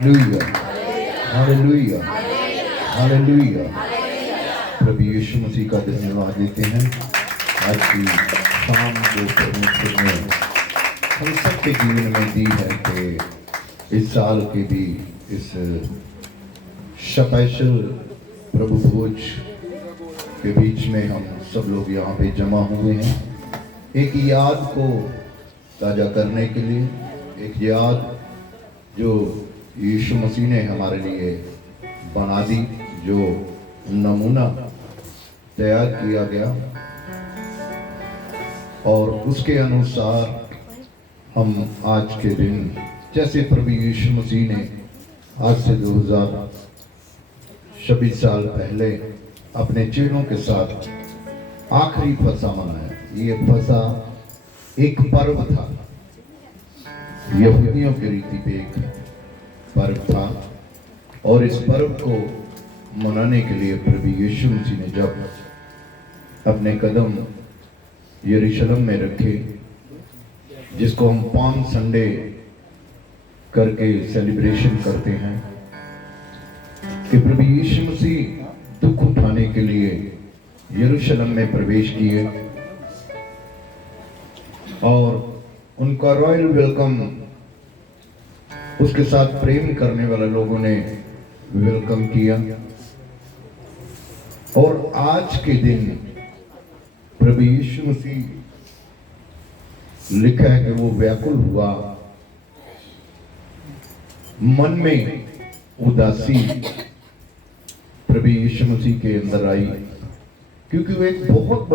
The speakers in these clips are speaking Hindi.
हालेलुया, हालेलुया, हालेलुया। प्रभु यीशु मसीह का धन्यवाद देते हैं। आज की शाम जो परमेश्वर ने हम सबके जीवन में दी है कि इस साल के भी इस स्पेशल प्रभु भोज के बीच में हम सब लोग यहाँ पे जमा हुए हैं, एक याद को ताज़ा करने के लिए, एक याद जो यीशु मसीह ने हमारे लिए बना दी, जो नमूना तैयार किया गया और उसके अनुसार हम आज के दिन, जैसे प्रभु यीशु मसीह ने आज से 2026 साल पहले अपने चेलों के साथ आखिरी फसा मनाया। ये फसा एक पर्व था, यहूदियों की रीति पे एक पर्व था, और इस पर्व को मनाने के लिए प्रभु यीशु मसीह ने जब अपने कदम यरूशलेम में रखे, जिसको हम पाम संडे करके सेलिब्रेशन करते हैं, कि प्रभु यीशु मसीह दुख उठाने के लिए यरूशलेम में प्रवेश किए और उनका रॉयल वेलकम उसके साथ प्रेम करने वाले लोगों ने वेलकम किया। और आज के दिन प्रभु यीशु मसीह लिखा है कि वो व्याकुल हुआ, मन में उदासी प्रभु यीशु मसीह के अंदर आई, क्योंकि वो एक बहुत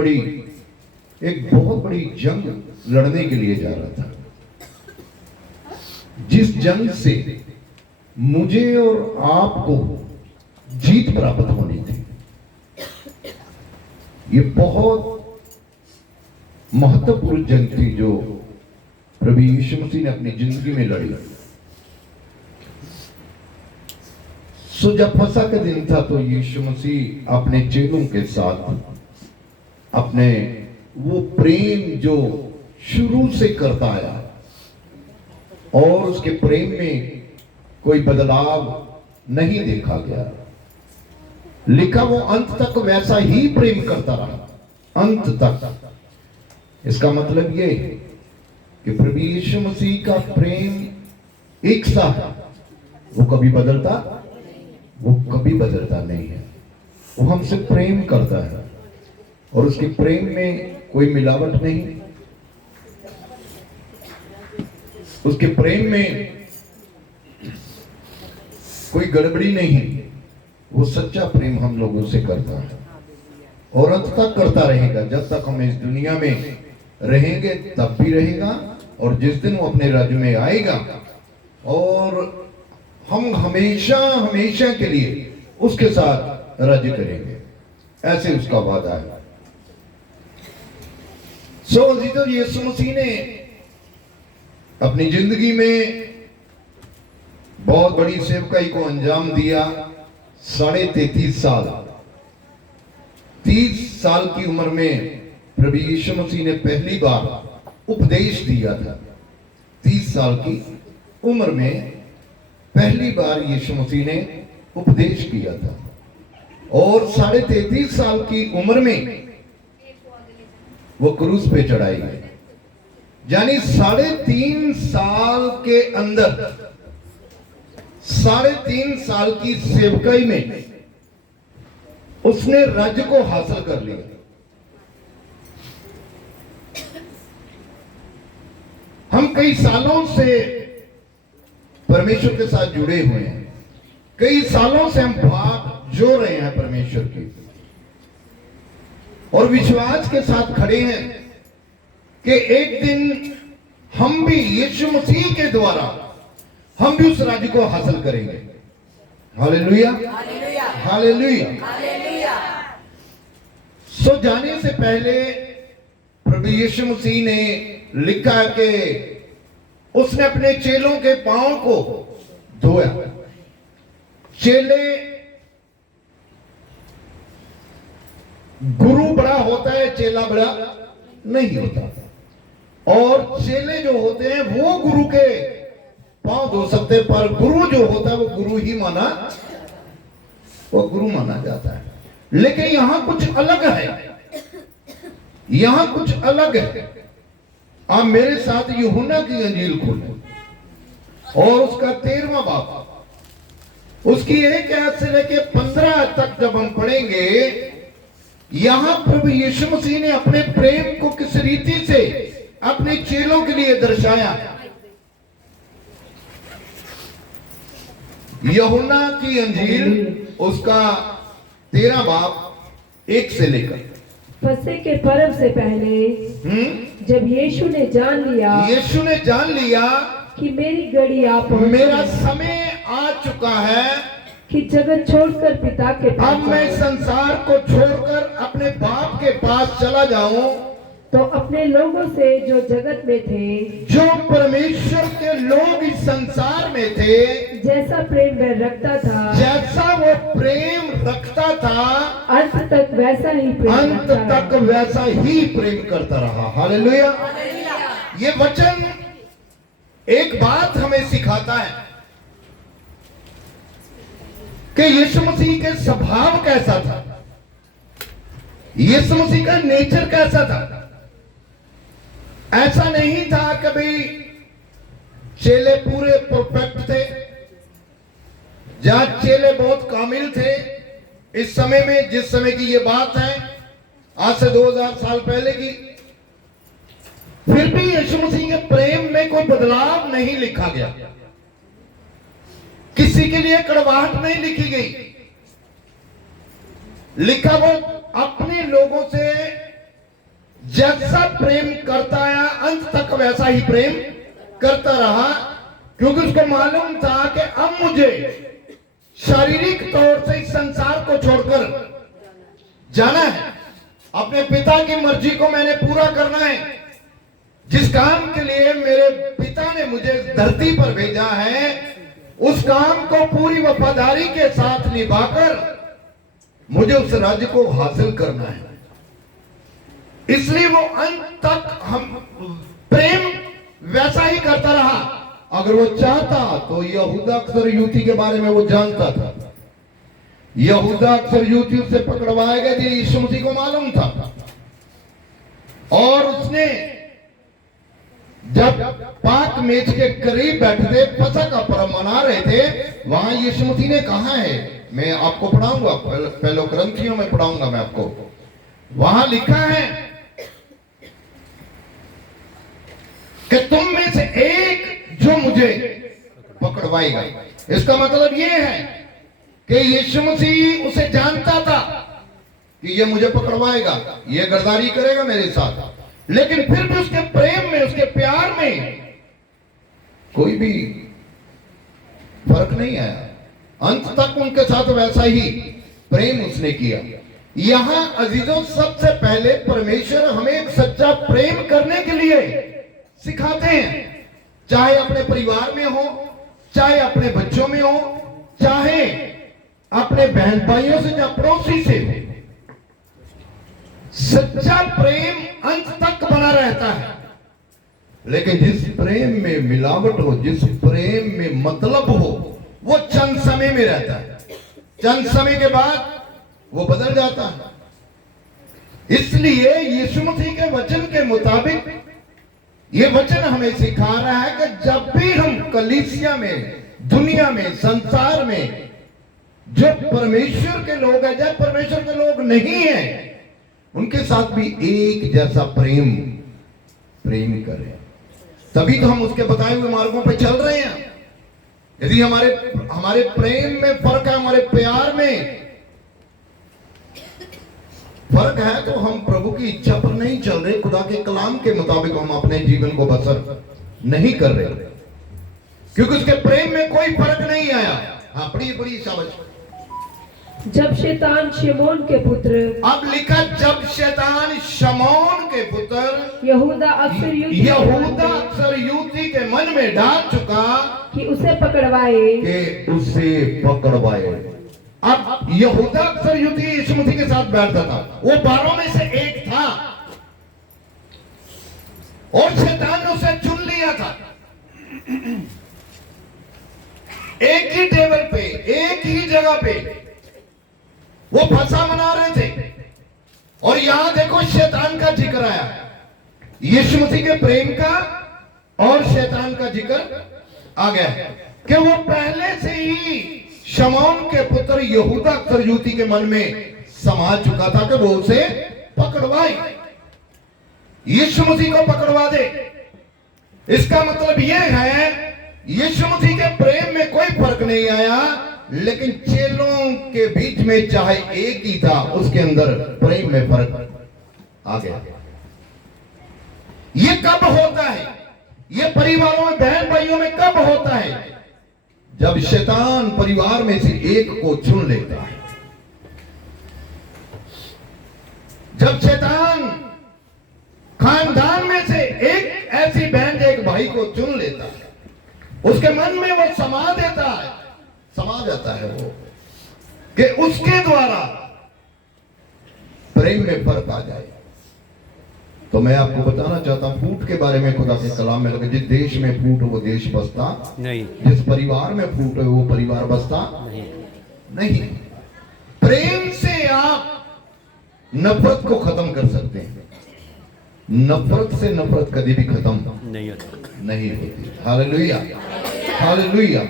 बड़ी जंग लड़ने के लिए जा रहा था, जिस जंग से मुझे और आपको जीत प्राप्त होनी थी। ये बहुत महत्वपूर्ण जंग थी जो प्रभु यीशु मसीह ने अपनी जिंदगी में लड़ी। सो जब फसह का दिन था तो यीशु मसीह अपने चेलों के साथ अपने वो प्रेम जो शुरू से करता आया, और उसके प्रेम में कोई बदलाव नहीं देखा गया, लिखा वो अंत तक वैसा ही प्रेम करता रहा, अंत तक। इसका मतलब ये है कि प्रभु यीशु मसीह का प्रेम एक सा है, वो कभी बदलता नहीं है। वो हमसे प्रेम करता है और उसके प्रेम में कोई मिलावट नहीं, उसके प्रेम में कोई गड़बड़ी नहीं। वो सच्चा प्रेम हम लोगों से करता है और अंत तक करता रहेगा। जब तक हम इस दुनिया में रहेंगे तब भी रहेगा, और जिस दिन वो अपने राज्य में आएगा और हम हमेशा हमेशा के लिए उसके साथ राज्य करेंगे, ऐसे उसका वादा है। तो यीशु मसीह ने अपनी जिंदगी में बहुत बड़ी सेवकाई को अंजाम दिया। 33.5 साल, 30 साल की उम्र में प्रभु यीशु मसीह ने पहली बार उपदेश दिया था। 30 साल की उम्र में पहली बार यीशु मसीह ने उपदेश किया था, और 33.5 साल की उम्र में वो क्रूस पे चढ़ाई गई। यानी 3.5 साल के अंदर 3.5 साल की सेवकाई में उसने राज्य को हासिल कर लिया। हम कई सालों से परमेश्वर के साथ जुड़े हुए हैं, कई सालों से हम भाग जो रहे हैं परमेश्वर की, और विश्वास के साथ खड़े हैं कि एक दिन हम भी यीशु मसीह के द्वारा हम भी उस राज्य को हासिल करेंगे। Hallelujah, hallelujah. सो जाने से पहले प्रभु यीशु मसीह ने लिखा कि उसने अपने चेलों के पांव को धोया। चेले, गुरु बड़ा होता है, चेला बड़ा नहीं होता, और चेले जो होते हैं वो गुरु के पांव धो सकते, पर गुरु जो होता है वो गुरु माना जाता है। लेकिन यहां कुछ अलग है, यहां कुछ अलग है। आप मेरे साथ यूहन्ना की अंजील खोलें और उसका 13वां बाब, उसकी 1 आयत से लेके 15 तक जब हम पढ़ेंगे, यहां प्रभु यीशु मसीह ने अपने प्रेम को किस रीति से अपने चेलों के लिए दर्शाया। यूहन्ना की अंजील उसका 13 बाब 1 से लेकर। फसह के पर्व से पहले जब यीशु ने जान लिया कि मेरी घड़ी आ पहुंची, मेरा समय आ चुका है कि जगत छोड़कर पिता के पास, अब मैं संसार को छोड़कर अपने बाप के पास चला जाऊं, तो अपने लोगों से जो जगत में थे, जो परमेश्वर के लोग इस संसार में थे, जैसा प्रेम वह रखता था, जैसा वो प्रेम रखता था, अंत तक वैसा ही प्रेम अंत रखता तक वैसा ही प्रेम करता रहा। हालेलुया। ये वचन एक बात हमें सिखाता है कि यीशु मसीह के स्वभाव कैसा था, यीशु मसीह का नेचर कैसा था। ऐसा नहीं था कभी चेले पूरे परफेक्ट थे, जहां चेले बहुत कामिल थे। इस समय में, जिस समय की ये बात है, आज से 2000 साल पहले की, फिर भी यीशु मसीह के प्रेम में कोई बदलाव नहीं लिखा गया, किसी के लिए कड़वाहट नहीं लिखी गई। लिखा वो अपने लोगों से जैसा प्रेम करता है, अंत तक वैसा ही प्रेम करता रहा, क्योंकि उसको मालूम था कि अब मुझे शारीरिक तौर से इस संसार को छोड़कर जाना है, अपने पिता की मर्जी को मैंने पूरा करना है। जिस काम के लिए मेरे पिता ने मुझे धरती पर भेजा है, उस काम को पूरी वफादारी के साथ निभाकर मुझे उस राज्य को हासिल करना है। इसलिए वो अंत तक हम प्रेम वैसा ही करता रहा। अगर वो चाहता तो यहूदा अक्सर यूती के बारे में वो जानता था, यहूदा अक्सर यूती उससे पकड़वाए गए थे, यीशु मसीह को मालूम था। और उसने जब पाक मेज के करीब बैठे थे, फसह का पर्व मना रहे थे, वहां यीशु मसीह ने कहा है, मैं आपको पढ़ाऊंगा, पहले ग्रंथियों में पढ़ाऊंगा मैं आपको, वहां लिखा है कि तुम में से एक जो मुझे पकड़वाएगा। इसका मतलब यह है कि यीशु मसीह उसे जानता था कि ये मुझे पकड़वाएगा, ये गद्दारी करेगा मेरे साथ, लेकिन फिर भी उसके प्रेम में, उसके प्यार में कोई भी फर्क नहीं आया। अंत तक उनके साथ वैसा ही प्रेम उसने किया। यहां अजीजों, सबसे पहले परमेश्वर हमें एक सच्चा प्रेम करने के लिए सिखाते हैं, चाहे अपने परिवार में हो, चाहे अपने बच्चों में हो, चाहे अपने बहन भाइयों से या पड़ोसी से हो। सच्चा प्रेम अंत तक बना रहता है, लेकिन जिस प्रेम में मिलावट हो, जिस प्रेम में मतलब हो, वो चंद समय में रहता है, चंद समय के बाद वो बदल जाता है। इसलिए यीशु मसीह के वचन के मुताबिक ये वचन हमें सिखा रहा है कि जब भी हम कलीसिया में, दुनिया में, संसार में जो परमेश्वर के लोग हैं, जब परमेश्वर के लोग नहीं हैं, उनके साथ भी एक जैसा प्रेम करें, तभी तो हम उसके बताए हुए मार्गों पर चल रहे हैं। यदि हमारे प्रेम में फर्क है, हमारे प्यार में फर्क है, तो हम प्रभु की इच्छा पर नहीं चल रहे, खुदा के कलाम के मुताबिक हम अपने जीवन को बसर नहीं कर रहे, क्योंकि उसके प्रेम में कोई फर्क नहीं आया। हाँ, बड़ी शाबाश। जब शैतान शमौन के पुत्र, अब लिखा, जब शैतान शमौन के पुत्र यहूदा अक्सर यूती के मन में डाल चुका कि उसे पकड़वाए, अब यहूदा अक्सर यूती यीशु मसीह के साथ बैठता था, वो 12 में से एक था, और शैतान ने उसे चुन लिया था। एक ही टेबल पे, एक ही जगह पे वो फसा मना रहे थे। और यहां देखो शैतान का जिक्र आया, यीशु मसीह के प्रेम का और शैतान का जिक्र आ गया कि वो पहले से ही शमौन के पुत्र यहूदा इस्करियोती के मन में समा चुका था कि वो उसे पकड़वाए, यीशु मसीह को पकड़वा दे। इसका मतलब यह है यीशु मसीह के प्रेम में कोई फर्क नहीं आया, लेकिन चेलों के बीच में चाहे एक ही था, उसके अंदर प्रेम में फर्क आ गया। ये कब होता है? ये परिवारों में, बहन भाइयों में कब होता है? जब शैतान परिवार में से एक को चुन लेता है। जब शैतान खानदान में से एक ऐसी बहन, एक भाई को चुन लेता है, उसके मन में वो समा देता है, समा जाता है वो कि उसके द्वारा प्रेम में फर्क आ जाए। तो मैं आपको बताना चाहता हूं फूट के बारे में। खुदा के कलाम में लगे, जिस देश में फूट हो वो देश बसता नहीं, जिस परिवार में फूट हो वो परिवार बसता नहीं। प्रेम से आप नफरत को खत्म कर सकते हैं। नफरत से नफरत कभी भी खत्म नहीं होती। Hallelujah, hallelujah.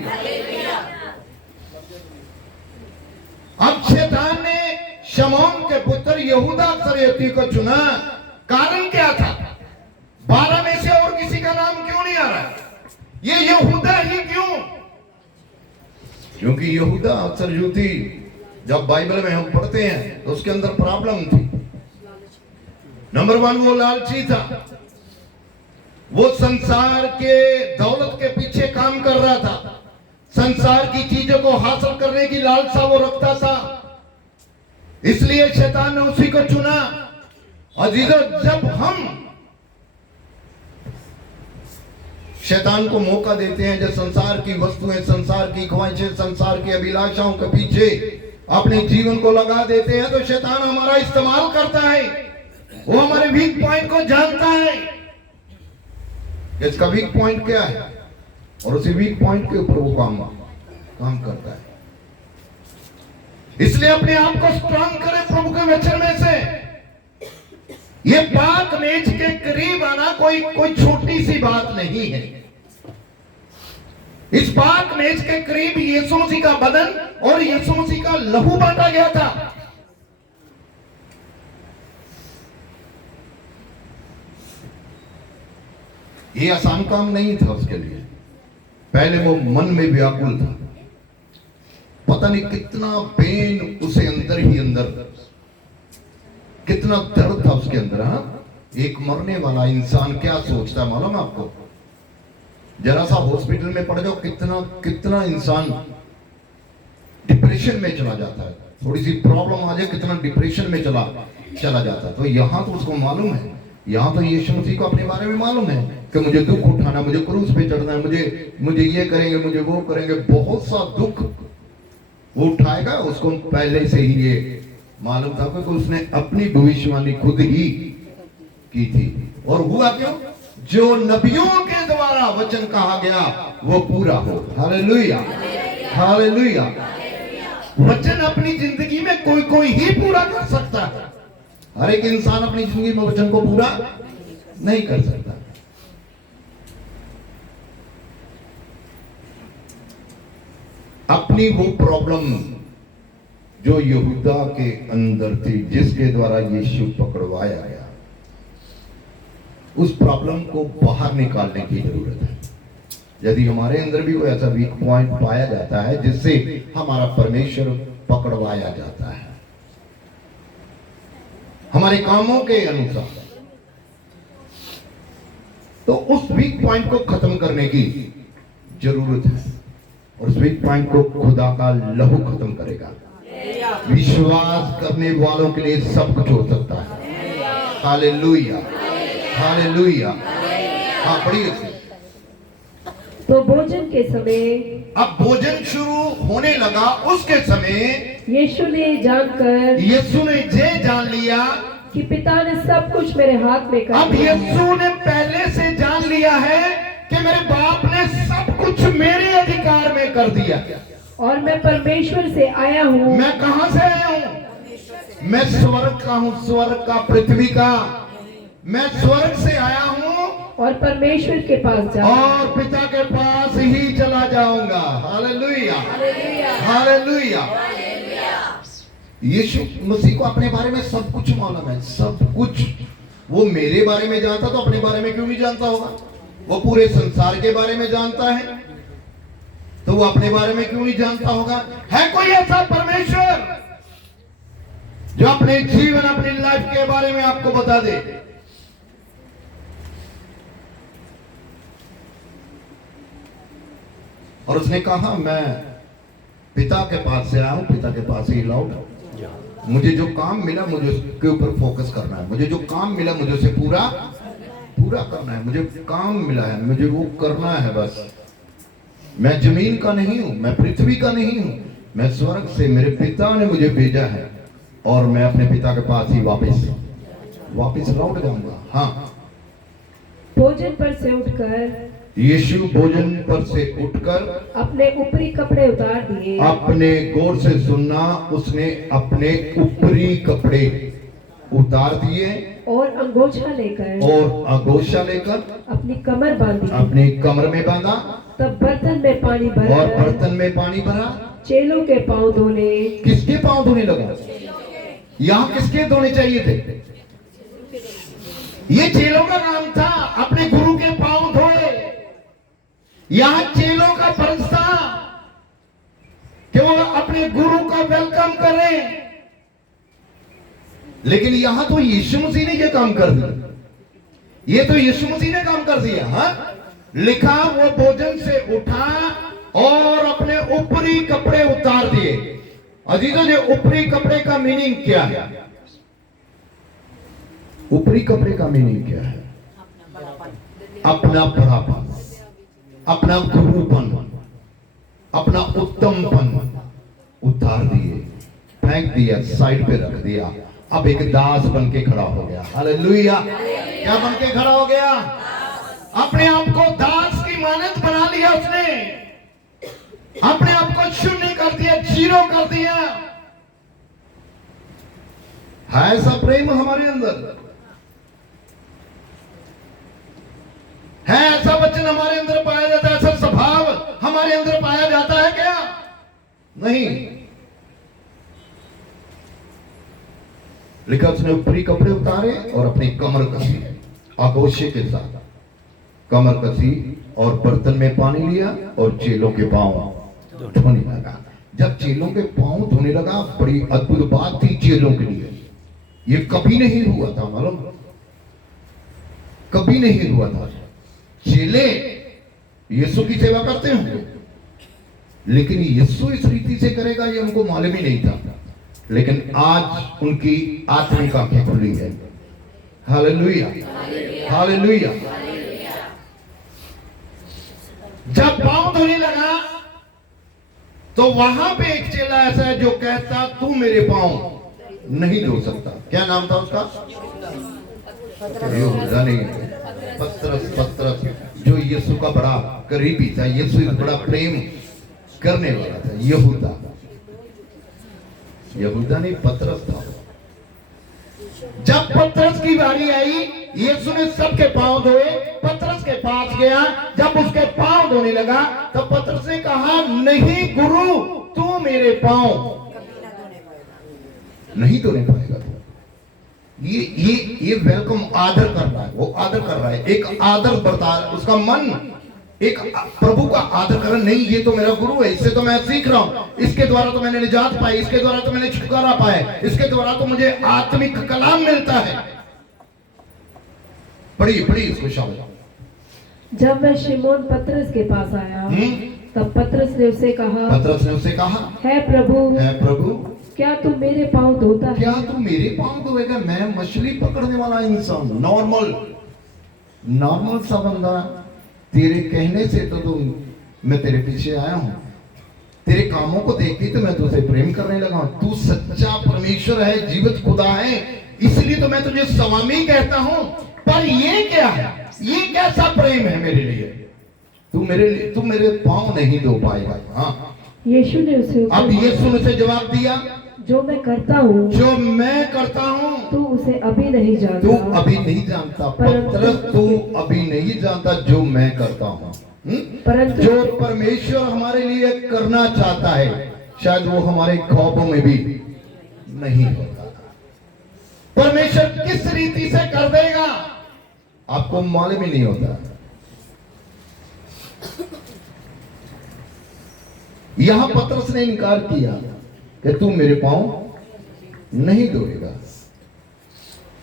अब शैतान ने शमौन के पुत्र यहूदा इस्करियोती को चुना। कारण क्या था? 12 में से और किसी का नाम क्यों नहीं आ रहा? ये यहूदा ही क्यों? क्योंकि यहूदा इस्करियोती जब बाइबल में हम पढ़ते हैं तो उसके अंदर प्रॉब्लम थी। नंबर 1, वो लालची था। वो संसार के दौलत के पीछे काम कर रहा था। संसार की चीजों को हासिल करने की लालसा वो रखता था, इसलिए शैतान ने उसी को चुना। अजीजों, जब हम शैतान को मौका देते हैं, जब संसार की वस्तुएं, संसार की ख्वाहिशें, संसार की अभिलाषाओं के पीछे अपने जीवन को लगा देते हैं, तो शैतान हमारा इस्तेमाल करता है। वो हमारे वीक पॉइंट को जानता है। इसका वीक पॉइंट क्या है, और उसी वीक पॉइंट के ऊपर वो काम करता है। इसलिए अपने आप को स्ट्रांग करें प्रभु के वचन में से। ये पाक मेज के करीब आना कोई छोटी सी बात नहीं है। इस पाक मेज के करीब यीशु मसीह का बदन और यीशु मसीह का लहू बांटा गया था। ये आसान काम नहीं था उसके लिए। पहले वो मन में व्याकुल था, पता नहीं कितना पेन उसे अंदर ही अंदर, कितना दर्द था उसके अंदर। हाँ, एक मरने वाला इंसान क्या सोचता है मालूम है आपको? जरा सा हॉस्पिटल में पड़ जाओ, कितना इंसान डिप्रेशन में चला जाता है। थोड़ी सी प्रॉब्लम आ जाए, कितना डिप्रेशन में चला जाता है। तो यहां तो उसको मालूम है, यहां तो यीशु मसीह को अपने बारे में मालूम है कि मुझे दुख उठाना, मुझे क्रूस पे चढ़ना है, मुझे ये करेंगे, मुझे वो करेंगे। बहुत सा दुख वो उठाएगा। उसको पहले से ही ये मालूम था कि उसने अपनी भविष्यवाणी खुद ही की थी। और हुआ क्यों? जो नबियों के द्वारा वचन कहा गया वो पूरा हो। Hallelujah, hallelujah. वचन अपनी जिंदगी में कोई ही पूरा कर सकता है। हर एक इंसान अपनी जिंदगी में वचन को पूरा नहीं कर सकता। अपनी वो प्रॉब्लम जो यहूदा के अंदर थी, जिसके द्वारा यीशु पकड़वाया गया, उस प्रॉब्लम को बाहर निकालने की जरूरत है। यदि हमारे अंदर भी कोई ऐसा वीक पॉइंट पाया जाता है जिससे हमारा परमेश्वर पकड़वाया जाता है हमारे कामों के अनुसार, तो उस वीक पॉइंट को खत्म करने की जरूरत है। और उस वीक पॉइंट को खुदा का लहू खत्म करेगा। विश्वास करने वालों के लिए सब कुछ हो सकता है। Hallelujah, hallelujah. हाँ, पढ़िए। तो भोजन के समय, अब भोजन शुरू होने लगा, उसके समय यीशु ने ये जान लिया कि पिता ने सब कुछ मेरे हाथ में कर दिया। अब यीशु ने पहले से जान लिया है कि मेरे बाप ने सब कुछ मेरे अधिकार में कर दिया। और मैं परमेश्वर से आया हूँ। मैं कहां से आया हूं? मैं स्वर्ग का हूं, स्वर्ग का, पृथ्वी का। मैं स्वर्ग से आया हूं और परमेश्वर के पास और पिता के पास ही चला जाऊंगा। Hallelujah, hallelujah. यीशु मसीह को अपने बारे में सब कुछ मालूम है, सब कुछ। वो मेरे बारे में जानता तो अपने बारे में क्यों नहीं जानता होगा? वो पूरे संसार के बारे में जानता है तो वो अपने बारे में क्यों नहीं जानता होगा? है कोई ऐसा परमेश्वर जो अपने जीवन, अपनी लाइफ के बारे में आपको बता दे? और उसने कहा मैं पिता के पास से आया हूं, पिता के पास ही लौट। मुझे जो काम मिला मुझे उसके ऊपर फोकस करना है। मुझे जो काम मिला मुझे उसे पूरा करना है। मुझे काम मिला है, मुझे वो करना है बस। मैं जमीन का नहीं हूं, मैं पृथ्वी का नहीं हूं, मैं स्वर्ग से, मेरे पिता ने मुझे भेजा है और मैं अपने पिता के पास ही वापस लौट जाऊंगा। हाँ, भोजन पर से उठकर यीशु भोजन पर से उठकर अपने ऊपरी कपड़े उतार दिए। अपने गौर से सुनना, उसने अपने ऊपरी कपड़े उतार दिए और अंगोछा लेकर अपनी कमर बांधी, अपनी कमर में बांधा। तब बर्तन में पानी भरा और बर्तन में पानी भरा, चेलों के पांव धोने। किसके पांव धोने लगा? यहाँ किसके धोने चाहिए थे? ये चेलों का काम था, अपने गुरु के पांव धोए। यहाँ चेलों का फर्ज था कि वो अपने गुरु का वेलकम करें, लेकिन यहां तो यीशु मसीह ने ये काम कर दिया। ये तो यीशु मसीह ने काम कर दिया। हाँ, लिखा वो भोजन से उठा और अपने ऊपरी कपड़े उतार दिए। अजीजों, ये ऊपरी कपड़े का मीनिंग क्या है? ऊपरी कपड़े का मीनिंग क्या है? अपना बड़ापन, अपना गुरुपन, अपना उत्तमपन उतार दिए, फेंक दिया, साइड पे रख दिया। अब एक दास बन के खड़ा हो गया। हालेलुया। क्या बन के खड़ा हो गया? अपने आप को दास की मानद बना लिया उसने। अपने आप को शून्य कर दिया, जीरो कर दिया। है ऐसा प्रेम हमारे अंदर? है ऐसा वचन हमारे अंदर पाया जाता है? ऐसा स्वभाव हमारे अंदर पाया जाता है क्या? नहीं। लिखा उसने ऊपरी कपड़े उतारे और अपनी कमर कसी, आगोशे के साथ कमर कसी, और बर्तन में पानी लिया और चेलों के पांव धोने लगा। जब चेलों के पांव धोने लगा, बड़ी अद्भुत बात थी चेलों के लिए। ये कभी नहीं हुआ था, मालूम? कभी नहीं हुआ था। चेले यीशु की सेवा करते होंगे, लेकिन यीशु इस रीति से करेगा ये उनको मालूम ही नहीं था। लेकिन आज उनकी आत्मिक आंखें खुली है। Hallelujah, hallelujah. जब पांव धोने लगा तो वहां पे एक चेला ऐसा है जो कहता तू मेरे पांव नहीं धो सकता। क्या नाम था उसका? यहूदा नहीं, पतरस, जो यीशु का बड़ा करीबी था, यीशु से बड़ा प्रेम करने वाला था। यहूदा नहीं, पतरस था। जब पतरस की बारी आई, यीशु ने सबके पांव धोए, पतरस के पास गया। जब उसके पांव धोने लगा तब पतरस ने कहा, नहीं गुरु, तू मेरे पांव नहीं धोने पाएगा। ये वेलकम, आदर कर रहा है, वो आदर कर रहा है, एक आदर बरता, उसका मन एक प्रभु का आदर कर। नहीं, ये तो मेरा गुरु है, इससे तो मैं सीख रहा हूं, इसके द्वारा तो मैंने निजात पाई, इसके द्वारा तो मैंने छुटकारा पाया, इसके द्वारा तो मुझे आत्मिक कलाम मिलता है। पढ़िए इसको शाबाश। जब मैं शिमोन पतरस के पास आया, तब पतरस ने उसे कहा, है प्रभु, क्या तू मेरे पांव धोता है? क्या तू मेरे पांव धोएगा? मैं मछली पकड़ने वाला इंसान, नॉर्मल सा बंदा, तेरे कहने से तो मैं तेरे पीछे आया हूं, तेरे कामों को देखती तो मैं तुझसे प्रेम करने लगा हूं। तू सच्चा परमेश्वर है, जीवित खुदा है, इसलिए तो मैं तुझे स्वामी कहता हूं। पर ये क्या है? ये कैसा प्रेम है मेरे लिए? तू मेरे पाँव नहीं धो पाएगा। हाँ, यीशु ने उसे अब यीशु ने उसे जवाब दिया, जो मैं करता हूँ तू उसे अभी नहीं जानता। तू अभी नहीं जानता पतरस, तू अभी नहीं जानता जो मैं करता हूँ। परंतु जो परमेश्वर हमारे लिए करना चाहता है शायद वो हमारे ख्वाबों में भी नहीं होता। परमेश्वर किस रीति से कर देगा आपको मालूम ही नहीं होता। यहां पतरस ने इनकार किया कि तू मेरे पांव नहीं धोएगा।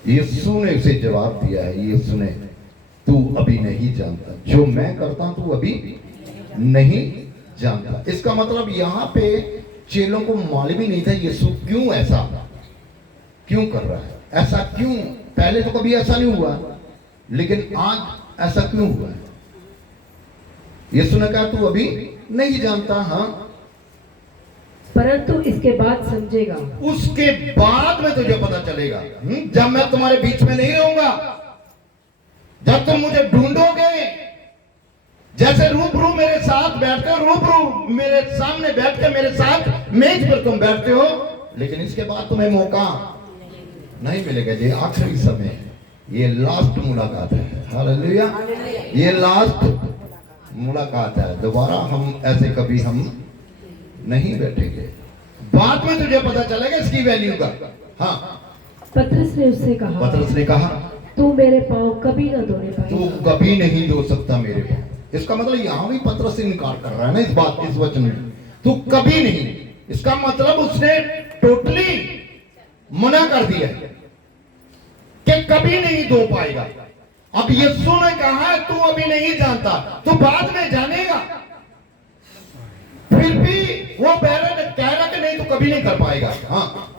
यीशु ने उसे जवाब दिया है, यीशु ने, तू अभी नहीं जानता जो मैं करता हूं, तू अभी नहीं जानता। इसका मतलब यहां पे चेलों को मालूम ही नहीं था यीशु क्यों कर रहा है, ऐसा क्यों। पहले तो कभी ऐसा नहीं हुआ, लेकिन आज ऐसा क्यों हुआ है। यीशु ने कहा तू अभी नहीं जानता, हाँ, परंतु इसके बाद समझेगा। उसके बाद में तुझे पता चलेगा। जब मैं तुम्हारे बीच में नहीं रहूंगा, जब तुम मुझे ढूंढोगे, जैसे रूबरू मेरे साथ बैठकर, रूबरू मेरे सामने बैठकर मेरे साथ मेज पर तुम बैठते हो, लेकिन इसके बाद तुम्हें मौका नहीं मिलेगा। ये आखिरी समय है, ये लास्ट मुलाकात है। हालेलुया, ये लास्ट मुलाकात है। दोबारा हम ऐसे कभी हम नहीं बैठेंगे। बाद में तुझे पता चलेगा इसकी वैल्यू का। हाँ, पतरस ने उससे कहा, पतरस ने कहा तू मेरे पांव कभी न धोने पाएगा। तू कभी नहीं धो सकता मेरे पांव। इसका मतलब यहां भी पतरस से इनकार कर रहा है ना इस बात, इस वचन में, तू कभी नहीं। इसका मतलब उसने टोटली मना कर दिया कि कभी नहीं धो पाएगा। अब यीशु ने कहा तू अभी नहीं जानता, तू बाद में जानेगा। फिर भी वो कह रहा कि नहीं तू कभी नहीं कर पाएगा। हाँ,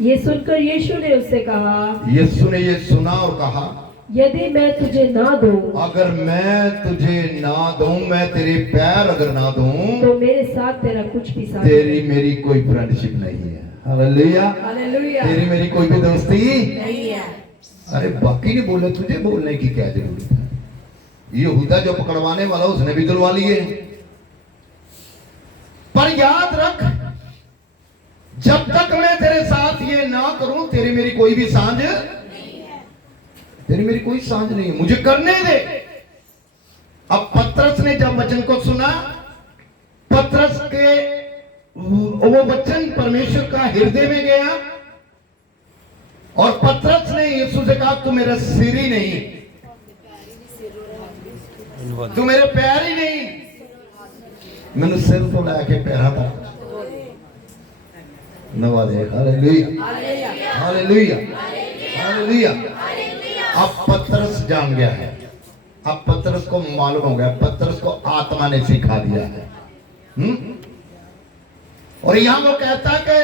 ये सुनकर यीशु ने उससे कहा, यीशु ने ये सुना और कहा, यदि मैं तुझे ना दूं, अगर मैं तुझे ना दूं, मैं तेरे पैर अगर ना दूं, तो मेरे साथ तेरा कुछ भी साथ तेरी मेरी कोई फ्रेंडशिप नहीं है। हालेलुया, हालेलुया, तेरी मेरी कोई भी दोस्ती नहीं है। अरे बाकी नहीं बोले, तुझे बोलने की क्या जरूरत है। यहूदा जो पकड़वाने वाला उसने भी दिलवा लिए। पर याद रख, जब तक मैं तेरे साथ ये ना करूं, तेरी मेरी कोई भी सांझ नहीं है। तेरी मेरी कोई सांझ नहीं है, मुझे करने दे। अब पतरस ने जब वचन को सुना, पतरस के वो वचन परमेश्वर का हृदय में गया और पतरस ने यीशु से कहा, तू मेरा सिर ही नहीं, तू मेरे पैर ही नहीं, मैंने सिर तो लाके पैरा था नवा दे। हालेलुया, हालेलुया, हालेलुया। अब पतरस जान गया है, अब पतरस को मालूम हो गया, पतरस को आत्मा ने सिखा दिया है। और यहां वो कहता है कि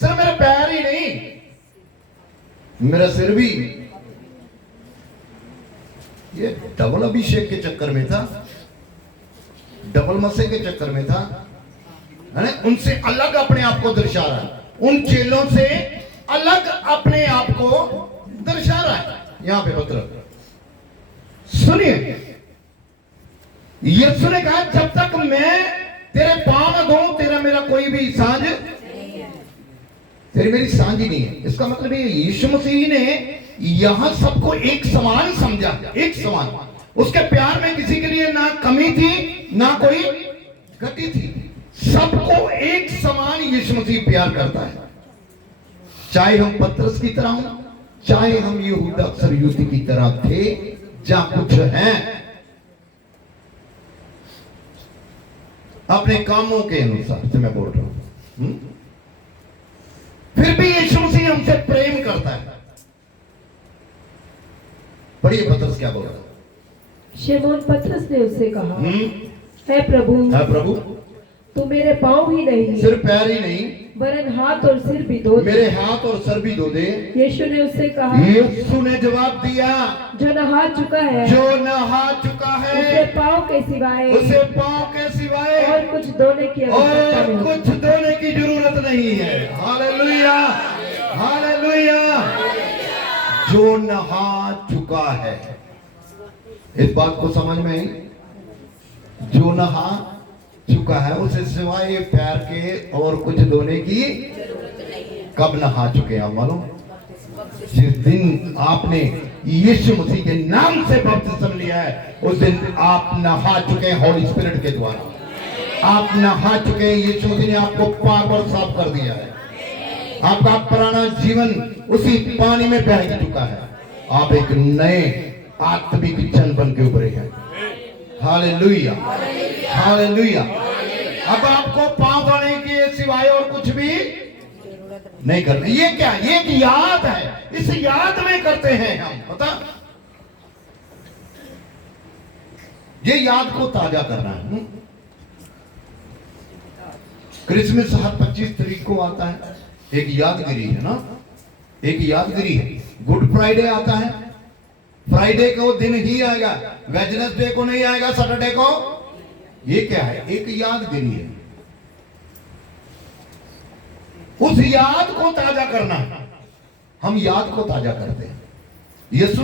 सिर्फ मेरे पैर ही नहीं, मेरा सिर भी। ये डबल अभिषेक के चक्कर में था, डबल मसे के चक्कर में था, है ना? उनसे अलग अपने आप को दर्शा रहा है, उन चेलों से अलग अपने आप को दर्शा रहा है। यहां पे पत्र सुनिए, यीशु ने कहा जब तक मैं तेरे पांव न धोऊं, तेरा मेरा कोई भी सांझ, तेरी मेरी सांझ ही नहीं है। इसका मतलब ये यीशु मसीह ने यहां सबको एक समान समझा, एक समान। उसके प्यार में किसी के लिए ना कमी थी ना कोई घटी थी, सबको एक समान यीशु मसीह प्यार करता है। चाहे हम पतरस की तरह हों, चाहे हम यहूदा इस्करियोती की तरह थे, जा कुछ हैं अपने कामों के अनुसार से मैं बोल रहा हूं, फिर भी यीशु मसीह हमसे प्रेम करता है। पढ़िए पतरस क्या बोल रहा है। शिमोन पतरस ने उससे कहा, है प्रभु, तू मेरे पांव ही नहीं, सिर्फ पैर ही नहीं, वरन हाथ और सिर भी धो दे। मेरे हाथ और सर भी धो दे। यीशु ने उससे कहा, यीशु ने जवाब दिया, जो नहा चुका है, जो नहा चुका है, उसे पांव के सिवाय और कुछ धोने की आवश्यकता नहीं। कुछ धोने की जरूरत नहीं है। Hallelujah, hallelujah. जो नहा चुका है, इस बात को समझ में आई? जो नहा चुका है उसे सिवाय पैर के और कुछ धोने की कब नहा चुके हैं आप मालूम? जिस दिन आपने यीशु मसीह के नाम से बपतिस्म लिया है उस दिन आप नहा चुके हैं हॉली स्पिरिट के द्वारा। आप नहा चुके हैं, यीशु मसीह ने आपको पाक और साफ कर दिया है। आपका पुराना जीवन उसी पानी में बह चुका है। आप एक नए आत्मिक जन बन के उभरे हैं। Hallelujah, hallelujah. अब आपको पांव धोने के सिवाय और कुछ भी नहीं करना। ये क्या? ये एक याद है, इस याद में करते हैं हम, पता? ये याद को ताजा करना है। क्रिसमस हर 25 तारीख को आता है, एक यादगिरी है ना, एक यादगिरी है। गुड फ्राइडे आता है, फ्राइडे को दिन ही आएगा, वेडनेसडे को नहीं आएगा, सैटरडे को। ये क्या है? एक यादगिरी है। उस याद को ताजा करना, हम याद को ताजा करते हैं। यीशु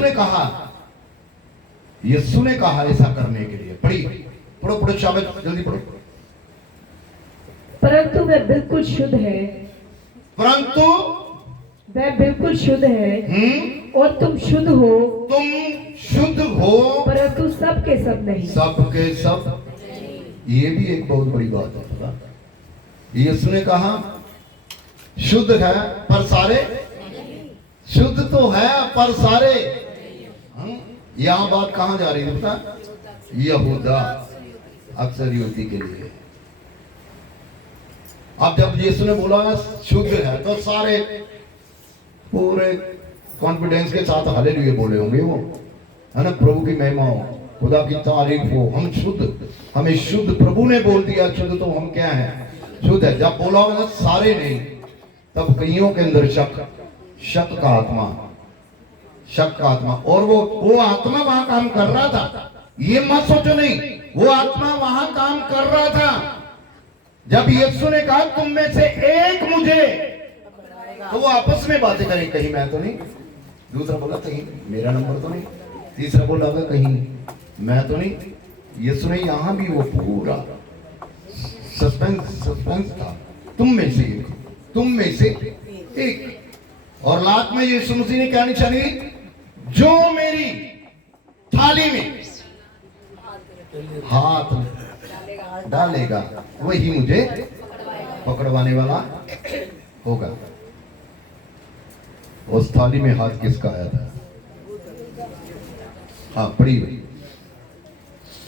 ने कहा ऐसा करने के लिए। पढ़ो पढ़ो शाबाश, जल्दी पढ़ो। परंतु वह बिल्कुल शुद्ध है, परंतु वह बिल्कुल शुद्ध है और तुम शुद्ध हो, परंतु सब के सब नहीं। सब के सब, ये भी एक बहुत बड़ी बात है। यीशु ने कहा शुद्ध है पर सारे, शुद्ध तो है पर सारे। यहां बात कहां जा रही है पता? यहूदा अक्सर युवती के लिए। अब जब यीशु ने बोला शुद्ध है तो सारे पूरे कॉन्फिडेंस के साथ हालेलुया बोले होंगे वो, है ना? प्रभु की महिमा हो, खुदा की तारीफ हो, हम शुद्ध, हमें शुद्ध प्रभु ने बोल दिया शुद्ध, तो हम क्या है? शुद्ध है। जब बोला होगा सारे नहीं, तब कईयों के अंदर शक का आत्मा, और वो आत्मा वहां काम कर रहा था। ये मत सोचो नहीं, वो आत्मा वहां काम कर रहा था। जब यीशु ने कहा तुम में से एक मुझे, तो वो आपस में बातें करें, कहीं मैं तो नहीं, दूसरा बोला कहीं मेरा नंबर तो नहीं, तीसरा बोला कहीं मैं तो नहीं। यीशु ने यहां भी वो पूरा सस्पेंस था, तुम में से एक। और लात में यीशु मसीह ने क्या निशानी? जो मेरी थाली में हाथ डालेगा वही मुझे पकड़वाने वाला होगा। उस थाली में हाथ किसका आया था? हाँ पढ़ी।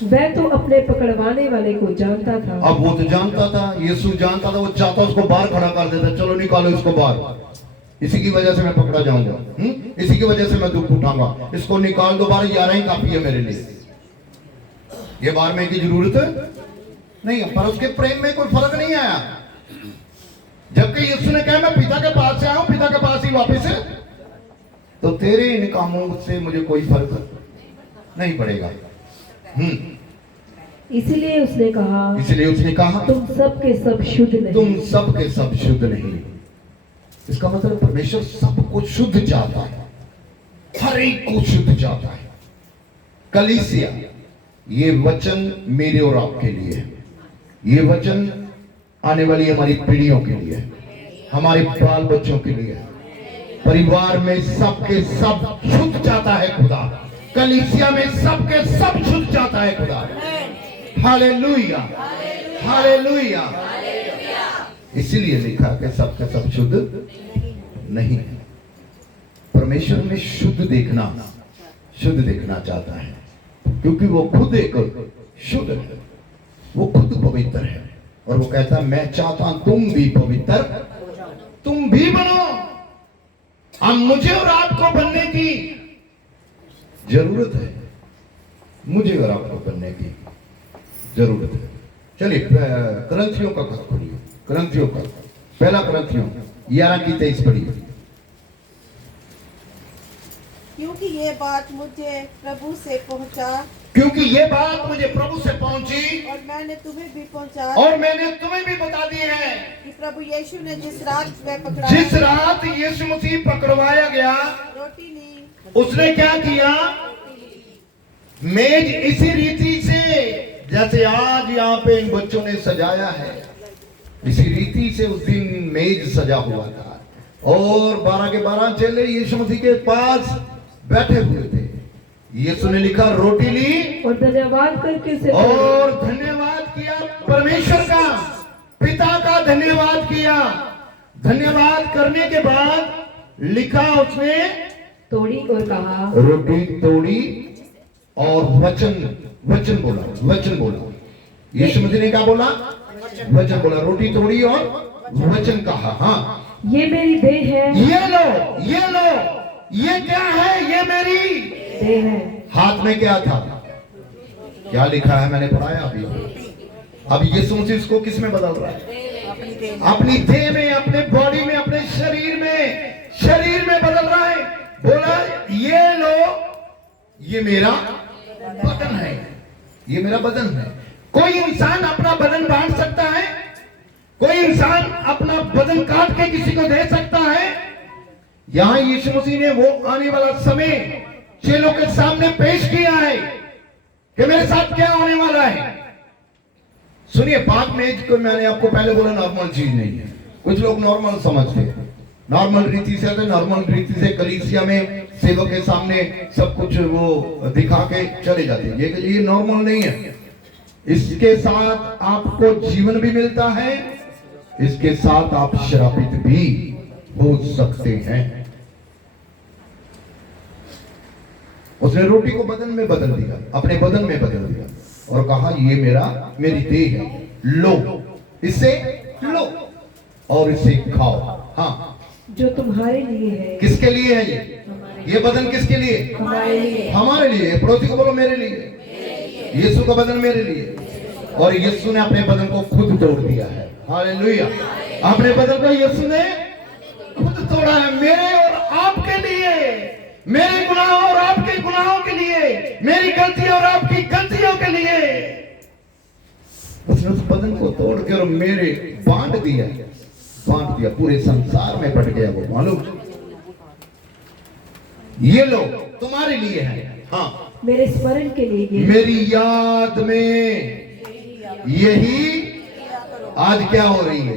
वह तो अपने पकड़वाने वाले को जानता था। अब वो तो जानता था, यीशु जानता था, वो चाहता उसको बाहर खड़ा कर देता, चलो निकालो इसको बाहर, इसी की वजह से मैं पकड़ा जाऊंगा, इसी की वजह से मैं दुख उठाऊंगा, इसको निकाल दो बाहर, 11 ही काफी है मेरे लिए, ये बाहर में की जरूरत नहीं है। पर उसके प्रेम में कोई फर्क नहीं आया। जबकि यीशु ने कहा मैं पिता के पास से आऊं, पिता के पास ही वापस है, तो तेरे इन कामों से मुझे कोई फर्क नहीं पड़ेगा। इसलिए उसने कहा तुम सब के सब शुद्ध नहीं। इसका मतलब परमेश्वर सबको शुद्ध चाहता है, हर एक को शुद्ध चाहता है। कलीसिया, ये वचन मेरे और आपके लिए है, ये वचन आने वाली हमारी पीढ़ियों के लिए, हमारे बाल बच्चों के लिए, परिवार में सबके सब शुद्ध चाहता है खुदा, कलीसिया में सबके सब शुद्ध चाहता है खुदा। Hallelujah, hallelujah. इसीलिए लिखा कि सबके सब शुद्ध नहीं है। परमेश्वर में शुद्ध देखना चाहता है, क्योंकि वो खुद एक शुद्ध है, वो खुद पवित्र है, और वो कहता है मैं चाहता हूं तुम भी पवित्र, तुम भी बनो। अब मुझे और आपको बनने की जरूरत है, मुझे और आपको बनने की जरूरत है। चलिए करंथियों का खत खोलिए, करंथियों का पहला करंथियों 11:23 पढ़िए। क्योंकि ये बात मुझे प्रभु से पहुंचा, और मैंने तुम्हें भी बता दी है कि प्रभु यीशु ने जिस रात यीशु मसीह पकड़वाया गया, रोटी ली, उसने क्या किया? मेज इसी रीति से जैसे आज यहाँ पे इन बच्चों ने सजाया है, इसी रीति से उस दिन मेज सजा हुआ था और 12 के 12 चेले यीशु मसीह के पास बैठे हुए थे। यीशु ने लिखा, रोटी ली और धन्यवाद करके उसे और धन्यवाद किया, परमेश्वर का, पिता का धन्यवाद किया। धन्यवाद करने के बाद लिखा उसने, तोड़ी और कहा, रोटी तोड़ी और वचन बोला। यीशु मसीह ने क्या बोला? वचन बोला। रोटी तोड़ी और वचन कहा। हाँ, ये मेरी देह है। ये लो, ये क्या है? ये मेरी देह है। हाथ में क्या था? क्या लिखा है? मैंने पढ़ाया अभी। अब यीशु मसीह इसको किस में बदल रहा है? अपनी देह में, अपने बॉडी में, अपने शरीर में बदल रहा है। बोला, ये लो, ये मेरा बदन है, ये मेरा बदन है। कोई इंसान अपना बदन बांट सकता है? कोई इंसान अपना बदन काट के किसी को दे सकता है? यहां यीशु मसीह ने वो आने वाला समय चेलों के सामने पेश किया है कि मेरे साथ क्या होने वाला है। सुनिए, पाक मेज को मैंने आपको पहले बोला नॉर्मल चीज नहीं है। कुछ लोग नॉर्मल समझते हैं, नॉर्मल रीति से, नॉर्मल रीति से कलीसिया में सेवक के सामने सब कुछ वो दिखा के चले जाते हैं। ये नॉर्मल नहीं है। इसके साथ आपको जीवन भी मिलता है, इसके साथ आप श्रापित भी हो सकते हैं। उसने रोटी को बदन में बदल दिया, अपने बदन में बदल दिया और कहा, ये मेरी देह है, लो, इसे लो और इसे खाओ। हाँ, जो तुम्हारे लिए है। किसके लिए है ये बदन? किसके लिए? हमारे लिए। हमारे लिए। पड़ोसी को बोलो, मेरे लिए। यीशु का बदन मेरे लिए। और यीशु ने अपने बदन को खुद तोड़ दिया है। हालेलुया। अपने बदन को यीशु ने खुद तोड़ा है, मेरे और आपके लिए, मेरे गुनाहों और आपके गुनाहों के लिए, मेरी गलती और आपकी गलतियों के लिए। उसने उस बदन को तोड़ के और मेरे बांट दिया, पूरे संसार में बट गया वो, मालूम? ये लो, तुम्हारे लिए है। हाँ, मेरे स्मरण के लिए। मेरी याद में। यही आज क्या हो रही है?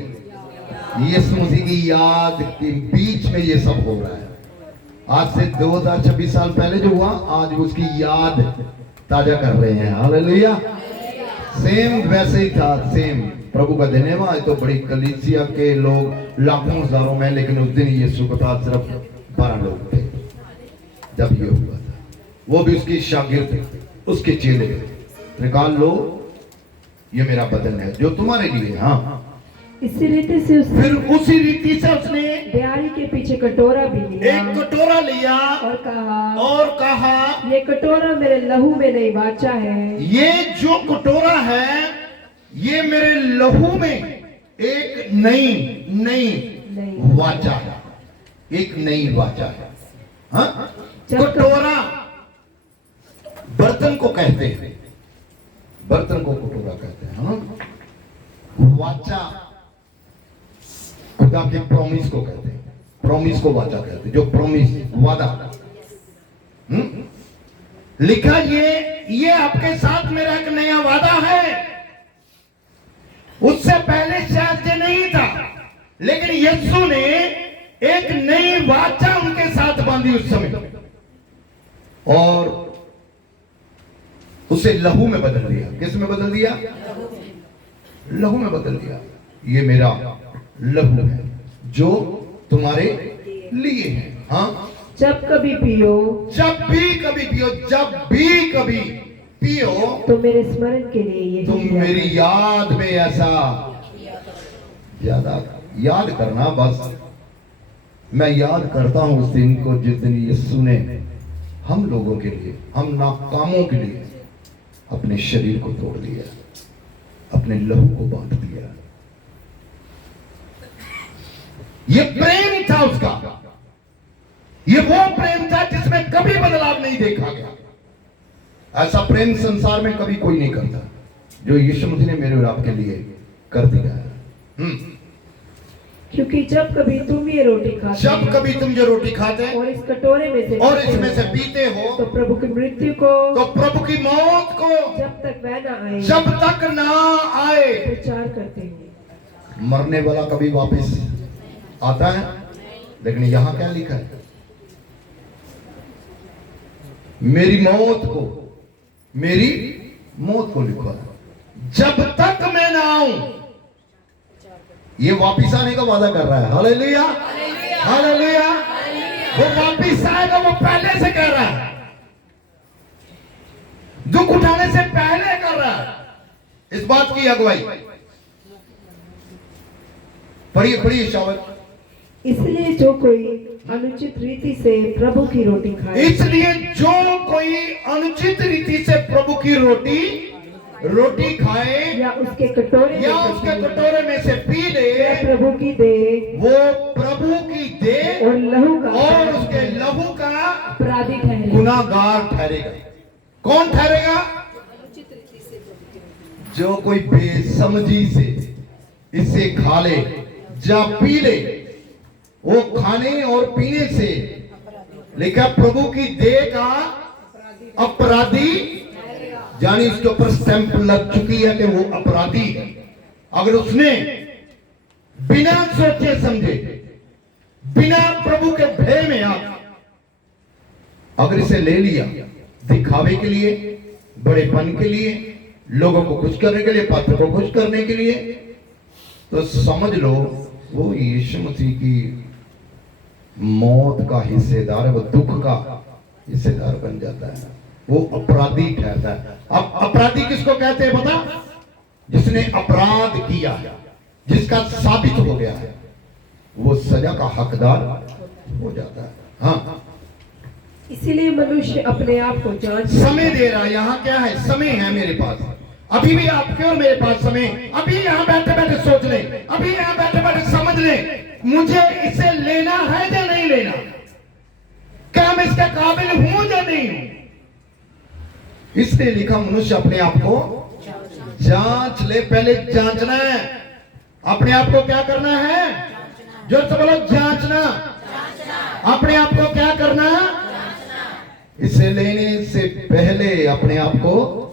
यीशु मसीह की याद के बीच में ये सब हो रहा है। आज से 2026 साल पहले जो हुआ, आज उसकी याद ताजा कर रहे हैं। हालेलुया। सेम वैसे ही था, सेम। प्रभु का धन्यवाद। तो बड़ी कलीसिया के लोग लाखों हजारों में, लेकिन उस दिन यीशु के पास सिर्फ 12 लोग थे जब ये हुआ था। वो भी उसके शागिर्द थे, उसके चेले थे। निकाल लो, ये मेरा बदन है जो तुम्हारे लिए। हाँ, इसी रीति से फिर उसी रीति से उसने ब्यारी के पीछे कटोरा भी लिया, एक कटोरा लिया और कहा, ये कटोरा मेरे लहू में नई वाचा है। ये जो कटोरा है, ये मेरे लहू में एक नई वाचा है, एक नई वाचा है। हाँ? कटोरा बर्तन को कहते हैं, बर्तन को कटोरा कहते हैं। हाँ? वाचा खुदा के प्रॉमिस को कहते हैं, प्रॉमिस को वाचा कहते हैं, जो प्रॉमिस, वादा। लिखा, ये आपके साथ मेरा एक नया वादा है। उससे पहले शायद ये नहीं था, लेकिन यीशु ने एक नई वाचा उनके साथ बांधी उस समय और उसे लहू में बदल दिया। किस में बदल दिया? लहू में बदल दिया। ये मेरा लहू है जो तुम्हारे लिए है। हाँ, जब कभी पियो, जब भी कभी पियो तो मेरे स्मरण के लिए तुम मेरी याद में ऐसा ज्यादा याद करना। बस मैं याद करता हूं उस दिन को जिस दिन यीशु ने हम लोगों के लिए, हम नाकामों के लिए अपने शरीर को तोड़ दिया, अपने लहू को बांट दिया। ये प्रेम था उसका, ये वो प्रेम था जिसमें कभी बदलाव नहीं देखा गया। ऐसा प्रेम संसार में कभी कोई नहीं करता जो यीशु मसीह ने मेरे और आपके लिए कर दिया है। क्योंकि क्योंकि जब कभी तुम ये रोटी खाते जब कभी तुम जो रोटी खाते और इस कटोरे में से और इसमें से पीते हो तो प्रभु की मृत्यु को तो प्रभु की मौत को जब तक वह न आए जब तक ना आए प्रचार करते हैं। मरने वाला कभी वापस आता है? लेकिन यहां क्या लिखा है? मेरी मौत को लिखा है, जब तक मैं ना आऊं। ये वापिस आने का वादा कर रहा है। Hallelujah, hallelujah. वो वापिस आएगा, वो पहले से कह रहा है, दुख उठाने से पहले कर रहा है। इस बात की अगुवाई पढ़िए शावक। इसलिए जो कोई अनुचित रीति से प्रभु की रोटी खाए, इसलिए जो कोई अनुचित रीति से प्रभु की रोटी खाए या उसके कटोरे में से पी ले, प्रभु की दे, वो प्रभु की दे और लहू का और उसके लहू का अपराधी ठहरे, गुनाहगार ठहरेगा। कौन ठहरेगा? जो कोई बेसमझी से इसे खा ले या पी ले, वो खाने और पीने से लिखा प्रभु की देह का अपराधी, यानी उसके ऊपर स्टैंप लग चुकी है कि वो अपराधी है। अगर उसने बिना सोचे समझे, बिना प्रभु के भय में अगर इसे ले लिया दिखावे के लिए, बड़ेपन के लिए, लोगों को खुश करने के लिए, पात्र को खुश करने के लिए, तो समझ लो वो यीशु मसीह की मौत का हिस्सेदार है, वो दुख का हिस्सेदार बन जाता है, वो अपराधी ठहरता है। अब अपराधी किसको कहते हैं पता? जिसने अपराध किया है, जिसका साबित हो गया है, वो सजा का हकदार हो जाता है। हाँ, इसीलिए मनुष्य अपने आप को जांच समय दे रहा है। यहाँ क्या है? समय है मेरे पास, अभी भी आपके और मेरे पास समय। अभी यहाँ बैठे बैठे सोच ले, अभी यहाँ बैठे बैठे समझ ले, मुझे इसे लेना है या नहीं लेना, क्या मैं इसके काबिल हूं या नहीं हूं। इसलिए लिखा मनुष्य अपने आप को जांच ले। पहले जांचना है अपने आप को। क्या करना है? जोर से बोलो, जांचना। अपने आप को क्या करना? इसे लेने से पहले अपने आप को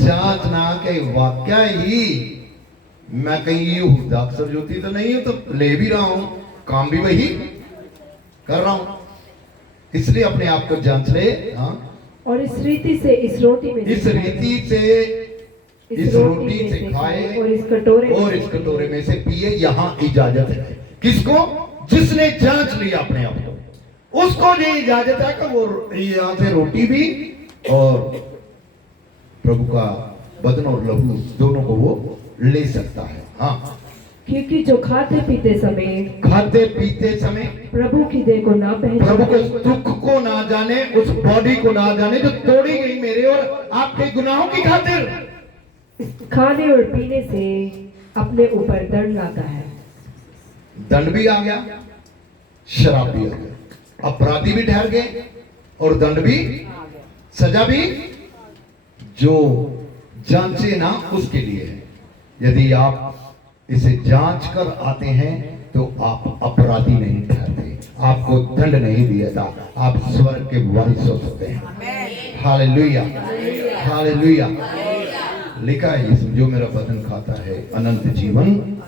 जांचना कि वाकया ही मैं कहीं अक्सर ज्योति तो नहीं है, तो ले भी रहा हूं, काम भी वही कर रहा हूं। इसलिए अपने आप को जांच ले। हाँ, और इस रीति से इस रोटी में इस रोटी से खाए और इस कटोरे में से पिए। यहाँ इजाजत है किसको? जिसने जांच लिया अपने आप को, उसको ये इजाजत है कि वो यहाँ से रोटी भी और प्रभु का बदन और लहू दोनों को वो ले सकता है। हाँ, क्योंकि जो खाते पीते समय प्रभु की देह को ना पहचाने, प्रभु के दुख को ना जाने, उस बॉडी को ना जाने जो तोड़ी गई मेरे और आपके गुनाहों की खातिर, खाने और पीने से अपने ऊपर दंड लाता है। दंड भी आ गया, शराब भी आ गया, अपराधी भी ठहर गए और दंड भी, सजा भी। जो जांचे ना उसके लिए है। यदि आप इसे जांच कर आते हैं तो आप अपराधी नहीं ठहरते, आपको दंड नहीं दिया जाता, आप स्वर्ग के वारिस हो सकते हैं। Hallelujah, hallelujah. लिखा है जो मेरा बदन खाता है अनंत जीवन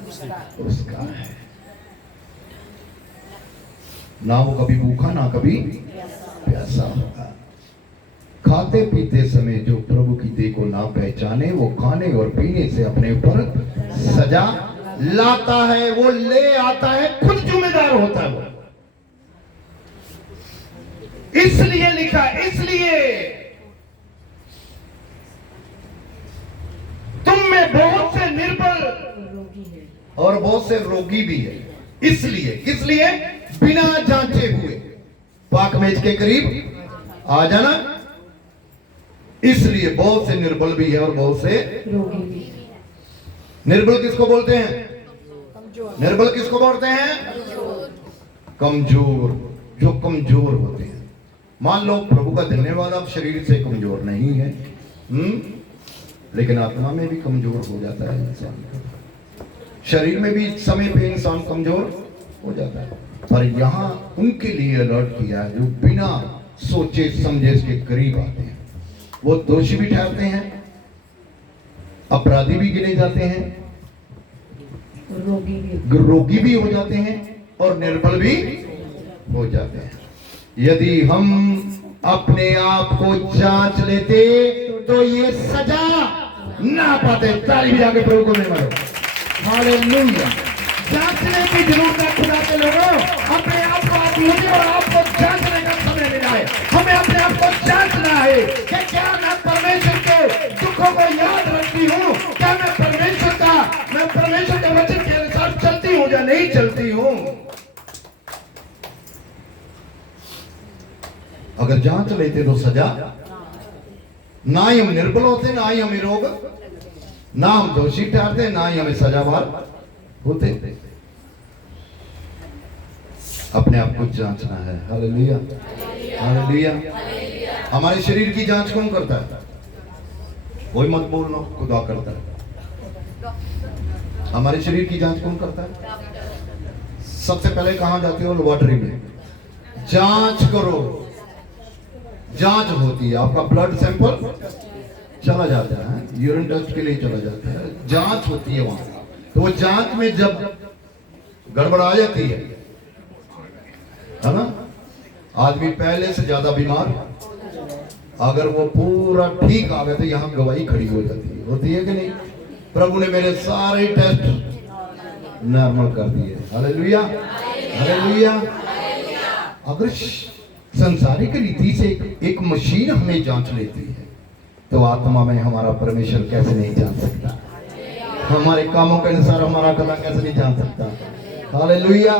उसका है। ना वो कभी भूखा ना कभी प्यासा होगा। खाते पीते समय जो प्रभु की देह को ना पहचाने, वो खाने और पीने से अपने ऊपर सजा लाता है, वो ले आता है, खुद जिम्मेदार होता है वो। इसलिए लिखा, इसलिए तुम में बहुत से निर्बल और बहुत से रोगी भी है। इसलिए, किस लिए? बिना जांचे हुए पाक मेज के करीब आ जाना। इसलिए बहुत से निर्बल भी है और बहुत से रोगी भी। निर्बल किसको बोलते हैं? निर्बल किसको बोलते हैं? कमजोर, जो कमजोर होते हैं। मान लो प्रभु का धन्यवाद, आप शरीर से कमजोर नहीं है, लेकिन आत्मा में भी कमजोर हो जाता है इंसान। शरीर में भी समय पे इंसान कमजोर हो जाता है। पर यहाँ उनके लिए अलर्ट किया है जो बिना सोचे समझे इसके करीब आते हैं। वो दोषी भी ठहरते हैं, अपराधी भी गिने जाते हैं, रोगी भी हो जाते हैं और निर्बल भी हो जाते हैं। यदि हम अपने आप को जांच लेते तो ये सजा ना पाते। ताली भी आगे प्रभु को नहीं मारो। हालेलुया। जांचने की जरूरत है खुदा के लोगों। अपने आप को आप मुझे और आपको जांचने का समय मिला है। हमें अपने आप को जांचना है कि क्या मैं परमेश्वर के दुखों को याद रखती हूँ, क्या मैं परमेश्वर के वचन के अनुसार चलती हूँ या नहीं चलती हूँ। अगर जांच लेते तो सजा, ना ही हम निर्बल होते, ना ही हमें रोग, ना हम दोषी ठहरते, ना ही हमें सजावार होते। अपने आप को जांचना है। Hallelujah, hallelujah. हमारे शरीर की जांच कौन करता है? कोई मत बोलना, खुदा करता है। हमारे शरीर की जांच कौन करता है? सबसे पहले कहां जाते हो? लेबोरेटरी में जांच करो। जांच होती है, आपका ब्लड सैंपल चला जाता है, यूरिन टेस्ट के लिए चला जाता है, जांच होती है वहां। तो वो जांच में जब गड़बड़ आ जाती है ना, आदमी पहले से ज्यादा बीमार, अगर वो पूरा ठीक आ गया तो यहाँ गवाही खड़ी हो जाती है। होती है कि नहीं? प्रभु ने मेरे सारे टेस्ट नॉर्मल कर दिए। Hallelujah, hallelujah. अगर संसारिक रीति से एक मशीन हमें जांच लेती है तो आत्मा में हमारा परमेश्वर कैसे नहीं जान सकता? हमारे कामों के अनुसार हमारा कला कैसे नहीं जान सकता? हालेलुया,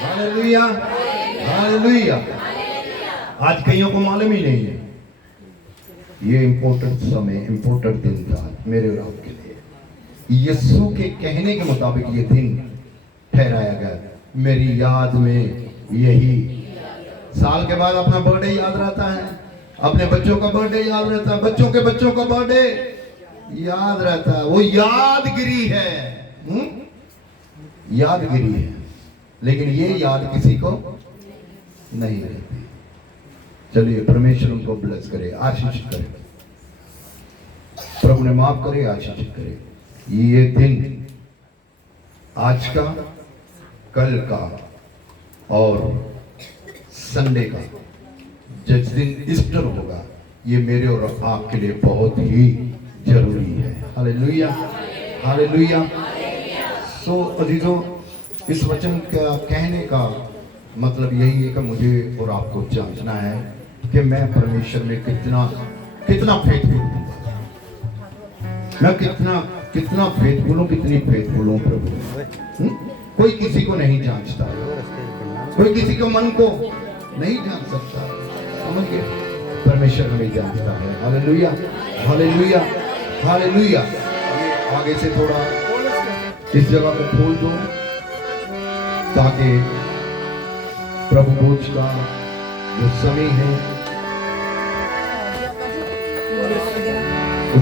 हालेलुया, हालेलुया। आज कईयों को मालूम ही नहीं है। ये इम्पोर्टेंट समय, इम्पोर्टेंट दिन था मेरे और आपके लिए। यीशु के कहने के मुताबिक ये दिन ठहराया गया। मेरी याद में यही साल के बाद अपना बर्थडे याद रहता है, अपने बच्चों का बर्थडे याद रहता है, बच्चों के बच्चों का बर्थडे याद रहता है। वो यादगिरी है, यादगिरी है। लेकिन ये याद किसी को नहीं रहती। चलिए परमेश्वर उनको ब्लेस करे, आशीषित करे, प्रभु ने माफ करे, आशीषित करे। ये दिन आज का, कल का और संडे का, जिस दिन ईस्टर होगा, ये मेरे और आपके लिए बहुत ही जरूरी है। Hallelujah, hallelujah. सो अजीजों, इस वचन का कहने का मतलब यही है कि मुझे और आपको जांचना है कि मैं परमेश्वर में कितना फेथफुल हूँ। मैं कितना फेथफुल हूँ, कितनी फेथफुल हूँ प्रभु। कोई किसी को नहीं जांचता, कोई किसी को मन को नहीं जान सकता। समझिए, परमेश्वर हमें जांचता है। हालेलुया, हालेलुया, हालेलुया। आगे से थोड़ा इस जगह को खोल दो ताकि प्रभु भोज का जो समय है